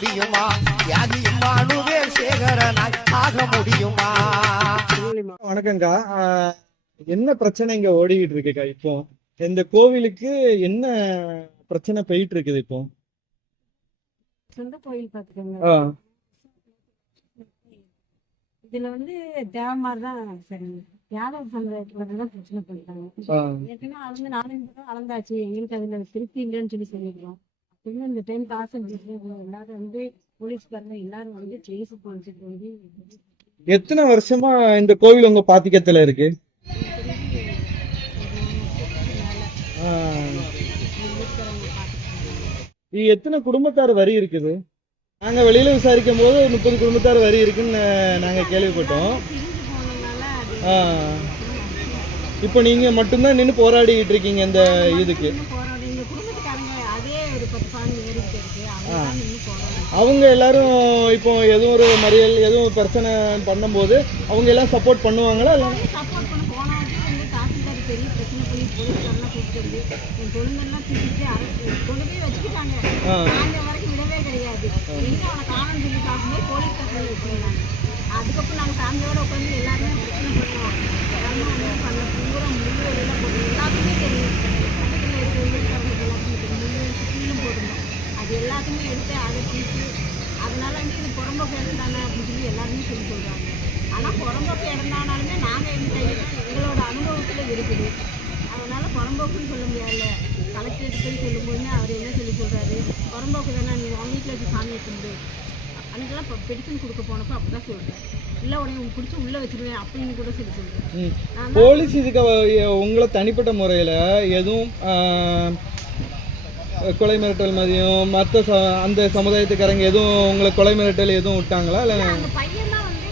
முடியுமா? தியாகியும் வானுவேல் சேகரனாய் ஆக முடியுமா? வணக்கங்கா. என்ன பிரச்சனை இங்க ஓடிக்கிட்டு இருக்குக்கா? இப்போ இந்த கோவிலுக்கு என்ன பிரச்சனை போயிட்டு இருக்குது இப்போ? சொந்த கோயில் பாத்துக்கோங்க. ஆ, இதுல வந்து தேவமார் தான் சரி யாதவ சமுதாயத்துலதான் பிரச்சனை பண்ணிட்டாங்க. ஆ, ஏற்கனவே அளந்து 4 தடவை அளந்தாச்சு, எங்களுக்கு அதுல திருப்தி இல்லைன்னு சொல்லிடுறோம். அப்படின்னு இந்த டைம் காசு எல்லாரும் வந்து போலீஸ்காரங்க எல்லாரும் வந்து கேஸ் போலீஸுக்கு வந்து எத்தனை வருஷமா இந்த கோவில் உங்க பாத்திக்கத்துல இருக்கு? ஆ, இது எத்தனை குடும்பத்தார் வரி இருக்குது? நாங்க வெளியில விசாரிக்கும் போது 30 குடும்பத்தார் வரி இருக்குன்னு நாங்க கேள்விப்பட்டோம். ஆ, இப்போ நீங்க மட்டும்தான் நின்று போராடிக்கிட்டு இருக்கீங்க இந்த இதுக்கு. அவங்க எல்லாரும் இப்போ எதுவும் ஒரு மறியல் எதுவும் பிரச்சனை பண்ணும்போது அவங்க எல்லாம் சப்போர்ட் பண்ணுவாங்களா? இல்லை அதுக்கப்புறம் நாங்கள் ஃபேமிலியோட உட்காந்து எல்லாருமே பிரச்சனை பண்ணுவோம். எல்லாத்துக்குமே தெரியும் போடணும், அது எல்லாத்தையுமே எடுத்து அகற்றிட்டு அதனால வந்து இது புறம்போக்கு இடம் தானே அப்படின்னு சொல்லி எல்லாருமே சொல்கிறாங்க. ஆனால் புறம்போக்கு இடம்தானாலுமே நாங்கள் எங்களோட அனுபவத்தில் இருக்குது. அதனால புறம்போக்குன்னு சொல்ல முடியாது. கலெக்டரேட் போய் சொல்லும்போதுமே அவர் என்ன சொல்கிறாரு, புறம்போக்கு தானே நீ உன் வீட்டில் வச்சு சாமி வைக்கும்போது அன்றைக்கெல்லாம் இப்போ பெடிஷன் கொடுக்க போனப்போ அப்படி தான் சொல்கிறேன். இல்லை உடனே பிடிச்சி உள்ளே வச்சுருவேன் அப்படின்னு கூட சொல்கிறேன். போலீஸ் இதுக்கு உங்களை தனிப்பட்ட முறையில் எதுவும் கொலை மிரட்டல் மதியம் மற்ற அந்த சமுதாயத்துக்காரங்க எதுவும் உங்களை கொலை மிரட்டல் எதுவும் விட்டாங்களா? இல்லை அந்த பையன் தான் வந்து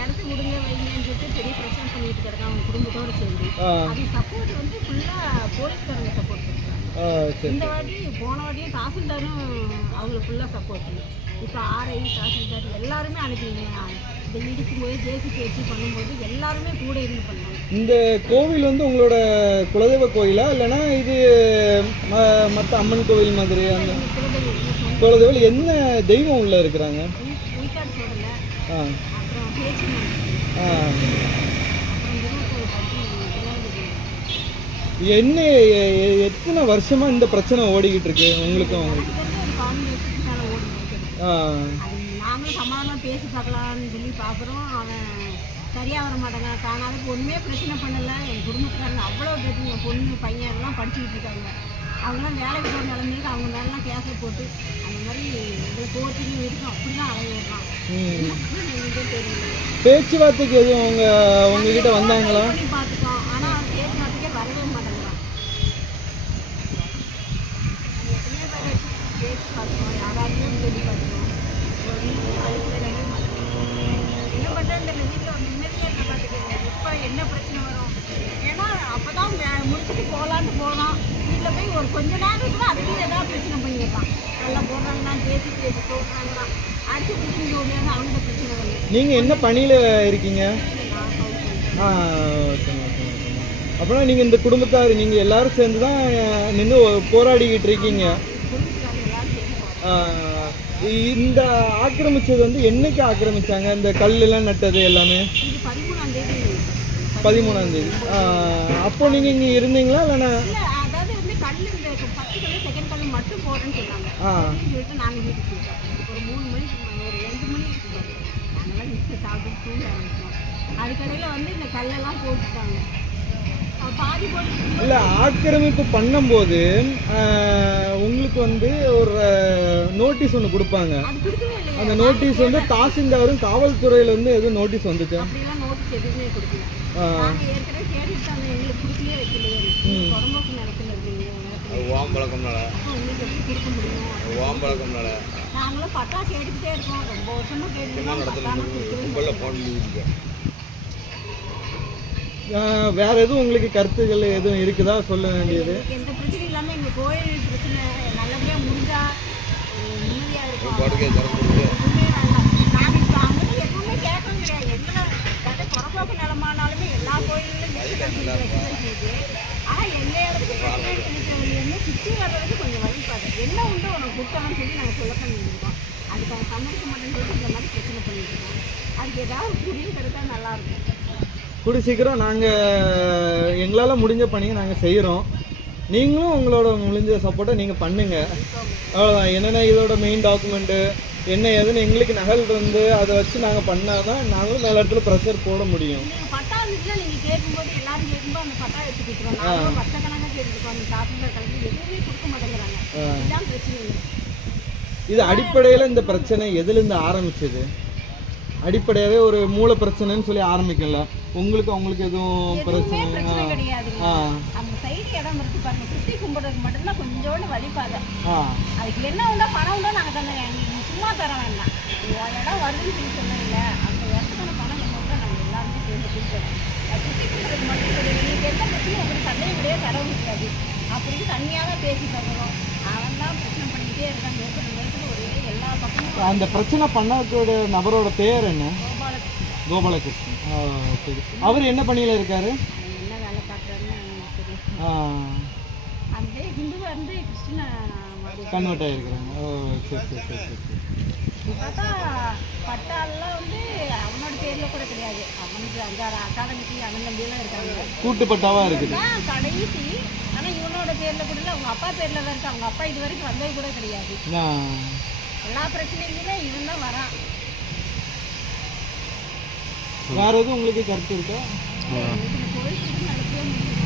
இடத்த முடிஞ்ச வைங்கன்னு சொல்லிட்டு பெரிய பிரச்சனை பண்ணிட்டு கிடக்கான் அவங்க குடும்பத்தோடு சேர்ந்து. அது சப்போர்ட் வந்து ஃபுல்லாக போலீஸ்காரங்க சப்போர்ட் பண்ணுறாங்க. இந்த வாட்டி போன வாட்டியும் தாசில்தாரும் அவங்களுக்கு ஃபுல்லாக சப்போர்ட் பண்ணு. இப்போ ஆர்ஐ தாசில்தார் எல்லாருமே அனுப்பிடுங்க. இந்த இடிக்கும் போது ஜேசிபி வச்சு பண்ணும்போது எல்லாருமே கூட இருந்து பண்ணுவாங்க. இந்த கோவில் வந்து உங்களோட குலதெய்வ கோயிலா இல்லைன்னா இது மற்ற அம்மன் கோவில் மாதிரி? அந்த குலதெய்வம் என்ன தெய்வம் உள்ள இருக்கிறாங்க? என்ன எத்தனை வருஷமா இந்த பிரச்சனை ஓடிக்கிட்டு இருக்கு உங்களுக்கும் அவங்களுக்கு? நாங்களும் சமாதானம் பேசி பார்க்கலான்னு சொல்லி பார்க்குறோம். அவன் சரியாக வர மாட்டாங்க. காணாதுக்கு ஒன்றுமே பிரச்சனை பண்ணலை. என் குடும்பத்துக்காரங்க அவ்வளோ பேருக்கு என் பொண்ணு பையன் எல்லாம் படிச்சுக்கிட்டு இருக்காங்க. அவங்களாம் வேலைக்கு போகிற நிலைமைக்கு அவங்க மேலாம் கேஸை போட்டு அந்த மாதிரி எங்களை கோர்ட்டுக்கு இருக்கும் அப்படி தான் அலையிடுறான். தெரியல பேச்சுவார்த்தைக்கு எதுவும் அவங்க உங்ககிட்ட வந்தாங்களா? பார்த்துக்கோம். ஆனால் அவன் பேச்சுவார்த்தைக்கே வரவே மாட்டேங்கிறான். எத்தனையோ பேர் பேசி பார்த்துக்கோம், யாராலையும் சொல்லி பார்த்துக்கோம். என்ன பண்ணுறது வீட்டில் ஒரு நிம்மதியாக இருக்க பார்த்துக்கோங்க. எப்போ என்ன பிரச்சனை வரும்? ஏன்னா அப்போ தான் முடிச்சுட்டு போகலான்னு போகலாம். வீட்டில் போய் ஒரு கொஞ்ச நேரம் கூட அதுக்குள்ளே ஏதாவது பிரச்சனை பண்ணியிருக்கான். நல்லா போடுறாங்கன்னா பேசி போடுறாங்கன்னா அடிச்சு பிடிச்சி ஓடியாங்க அவங்க பிரச்சனை வரும். நீங்கள் என்ன பணியில் இருக்கீங்க? அப்படின்னா நீங்கள் இந்த குடும்பத்தார் நீங்கள் எல்லாரும் சேர்ந்து தான் நின்று போராடிக்கிட்டு இருக்கீங்க. இந்த ஆக்கிரமிச்சது வந்து என்னைக்கு ஆக்கிரமிச்சாங்க? இந்த கல்லெல்லாம் நட்டது எல்லாமே 13ஆம் தேதி. அப்போ நீங்கள் இங்கே இருந்தீங்களா இல்லைன்னா? அதாவது வந்து கல் இந்த ஃபர்ஸ்ட் கல் செகண்ட் கல் மட்டும் போடுறேன்னு சொன்னாங்க. சொல்லிட்டு நாங்கள் வீட்டுக்கு ஒரு 3 மணிக்கு ஒரு 2 மணிக்கு நாங்களாம் நிற்க சாப்பிட்டு தூங்க ஆரம்பிச்சோம். அதுக்கடையில் வந்து இந்த கல்லெல்லாம் போட்டுட்டாங்க. பாதி போட்டு இல்லை ஆக்கிரமிப்பு பண்ணும்போது உங்களுக்கு வந்து ஒரு நோட்டீஸ் ஒன்று கொடுப்பாங்க. அந்த நோட்டீஸ் வந்து தாசில்தாரும் காவல்துறையில வந்து எதுவும் நோட்டீஸ் வந்துச்சு? அப்படிலாம் நோட்டீஸ் எதுவுமே கொடுக்கல. ஏற்கனவே கேட்டுட்டாங்க, எங்களுக்கு கொடுக்கவே வைக்கலையே. புறம்போக்கு நிலத்துல இருக்கீங்க நாங்களும் பட்டா கேட்டுக்கிட்டே இருக்கோம். ரொம்ப வருஷமா கேட்டு வேற எதுவும் உங்களுக்கு கருத்துக்கள் எதுவும் இருக்குதா சொல்ல வேண்டியது? எந்த பிரச்சனையும் இல்லாமல் எங்கள் கோயில் பிரச்சனை நல்லபடியாக முடிஞ்சா நிம்மதியாக இருக்கும். நாங்கள் இப்போ அவங்க எதுவுமே கேட்கவும் கிடையாது. எங்களை புறம்போக்கு நிலமானாலுமே எல்லா கோயில்களும் ஆனால் எங்கள் இடத்துக்கு பிரச்சனை சுற்றி வர்றதுக்கு கொஞ்சம் வழி பார்த்து என்ன உண்டு உனக்கு கொடுக்கணும்னு சொல்லி நாங்கள் சொல்ல பண்ணியிருக்கோம். அதுக்கு அவங்க சம்மதிக்க மாட்டேன்னு சொல்லிட்டு இந்த மாதிரி பிரச்சனை பண்ணிட்டு இருக்காங்க. அதுக்கு ஏதாவது முடிவு கிடைத்தா நல்லா இருக்கும். கூடி சீக்கிரம் நாங்கள் எங்களால் முடிஞ்ச பணியை நாங்கள் செய்கிறோம். நீங்களும் உங்களோட முடிஞ்ச சப்போர்ட்டை நீங்கள் பண்ணுங்க. அவ்வளோதான். என்னென்ன இதோட மெயின் டாக்குமெண்ட்டு என்ன ஏதுன்னு எங்களுக்கு நகல் வந்து அதை வச்சு நாங்கள் பண்ணால் தான் நாங்களும் மேலே இடத்துல ப்ரெஷர் போட முடியும். நீங்கள் பட்டா இருந்துச்சுன்னா நீங்கள் கேட்கும்போது எல்லாரும் கேட்கும்போது அந்த பட்டா எடுத்து கொடுத்துருவோம். நாங்களும் வருஷக்கணக்காக கேட்டுருக்கோம். அந்த தாசில்தார் கலந்து எதுவுமே கொடுக்க மாட்டேங்கிறாங்க. இதுதான் பிரச்சனை. இது அடிப்படையில் இந்த பிரச்சனை எதுலேருந்து ஆரம்பிச்சது? அடிப்படையாகவே ஒரு மூல பிரச்சனைன்னு சொல்லி ஆரம்பிக்கல. உங்களுக்கு அவங்களுக்கு எதுவும் பிரச்சனை கிடையாது. அந்த சைடு இடம் இருக்கு பாருங்க, சுற்றி கும்பிடுறதுக்கு மட்டும்தான் கொஞ்சோண்டு வலிப்பாங்க. அதுக்கு என்ன உண்டா பணம் உண்டா நாங்கள் தந்துடுறேன். நீங்கள் சும்மா தர வேண்டாம். இடம் வருதுன்னு சொல்லி சொன்னீங்க, அந்த இடத்துக்கான பணம் என்ன உண்டா நாங்கள் எல்லாருமே சேர்ந்து கொடுத்துறோம். சுற்றி கும்பிடுறதுக்கு மட்டும் கிடையாது. நீங்கள் எந்த பிரச்சனையும் உங்களுக்கு சந்தேகம் கிடையாது, தர முடியாது அப்படின்னு தனியாக தான் பேசி தருவோம். அவன் தான் பிரச்சனை பண்ணிக்கிட்டே இருக்கான். நேரத்தில் ஒரே எல்லா பக்கமும். அந்த பிரச்சனை பண்ணக்கூடிய நபரோட பேர் என்ன? கோபாலகிருஷ்ணன். சரி. அவர் என்ன பணியில் இருக்காரு? என்ன வேலை பார்க்குறாருன்னு தெரியும். அந்த ஹிந்துவை வந்து கிறிஸ்டினா கன்வெர்ட் ஆகிருக்கிறாங்க. சரி சரி சரி சரி. பார்த்தா பட்டாலாம் வந்து அவனோட பேரில் கூட கிடையாது. அவனுக்கு 5-6 அகாடமிக்கு அண்ணன் தம்பியெல்லாம் இருக்காங்க. கூட்டு பட்டாவாக இருக்குது கடைசி. ஆனால் இவனோட பேரில் கூட இல்லை, அவங்க அப்பா பேரில் தான் இருக்குது. அவங்க அப்பா இது வரைக்கும் வந்தது கூட கிடையாது. எல்லா பிரச்சனைக்குமே இவன் தான் வரான். வேற எதுவும் உங்களுக்கு கருத்து இருக்கா? கோயில் நடத்தியே முடியும்.